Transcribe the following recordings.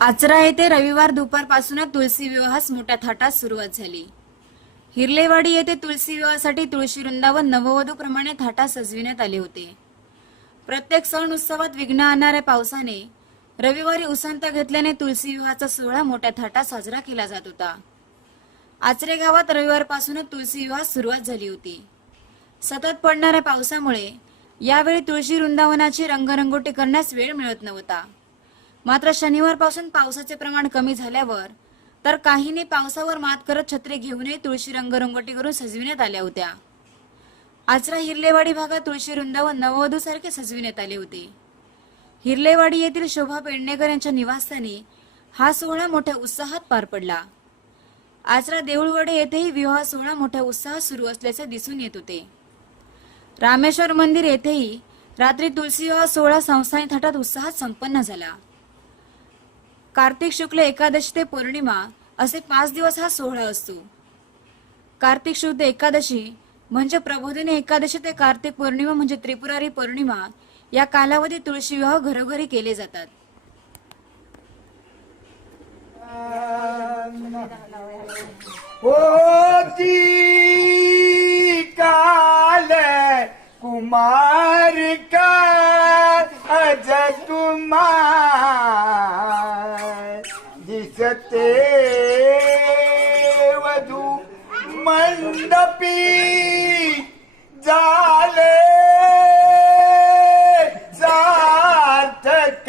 आचरा येथे रविवार दुपारपासूनच तुळशी विवाहास मोठ्या थाटात सुरुवात झाली. हिरलेवाडी येथे तुळशी विवाहासाठी तुळशी वृंदावन नववधूप्रमाणे थाटा सजविण्यात आले होते. प्रत्येक सण उत्सवात विघ्न आणणाऱ्या पावसाने रविवारी उसंत घेतल्याने तुळशी विवाहाचा सोहळा मोठ्या थाटात साजरा केला जात होता. आचरे गावात रविवारपासूनच तुळशी विवाह सुरुवात झाली होती. सतत पडणाऱ्या पावसामुळे यावेळी तुळशी वृंदावनाची रंगरंगोटी करण्यास वेळ मिळत नव्हता. मात्र शनिवारपासून पावसाचे प्रमाण कमी झाल्यावर तर काहींनी पावसावर मात करत छत्री घेऊनही तुळशी रंगरंगोटी करून सजविण्यात आल्या होत्या. आचरा हिरलेवाडी भागात तुळशी वृंदावन नववधूसारखे सजविण्यात आले होते. हिरलेवाडी येथील शोभा पेडणेकर यांच्या निवासस्थानी हा सोहळा मोठ्या उत्साहात पार पडला. आचरा देऊळवडे येथेही विवाह सोहळा मोठ्या उत्साहात सुरू असल्याचे दिसून येत होते. रामेश्वर मंदिर येथेही रात्री तुळशी विवाह सोहळा संस्थानी थाटात उत्साहात संपन्न झाला. कार्तिक शुक्ल एकादशी ते पौर्णिमा असे पाच दिवस हा सोहळा असतो. कार्तिक शुद्ध एकादशी म्हणजे प्रबोधिनी एकादशी ते कार्तिक पौर्णिमा म्हणजे त्रिपुरारी पौर्णिमा या कालावधी तुळशी विवाह घरोघरी केले जातात. होती काल कुमार दिसते वधू मंडपी झाले सार्थक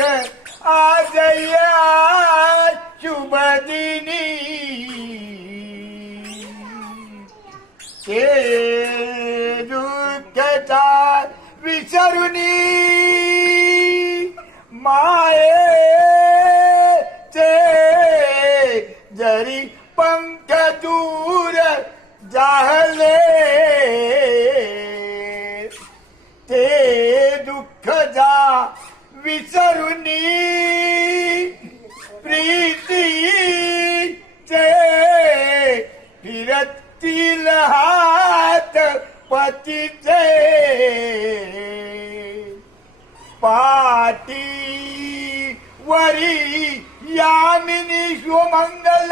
आजया या ते दुःखता विसरुनी माये विसरुनी। प्रीतीचे फिरतील हात पतीचे। पाटी वरी यामिनी शिवमंगल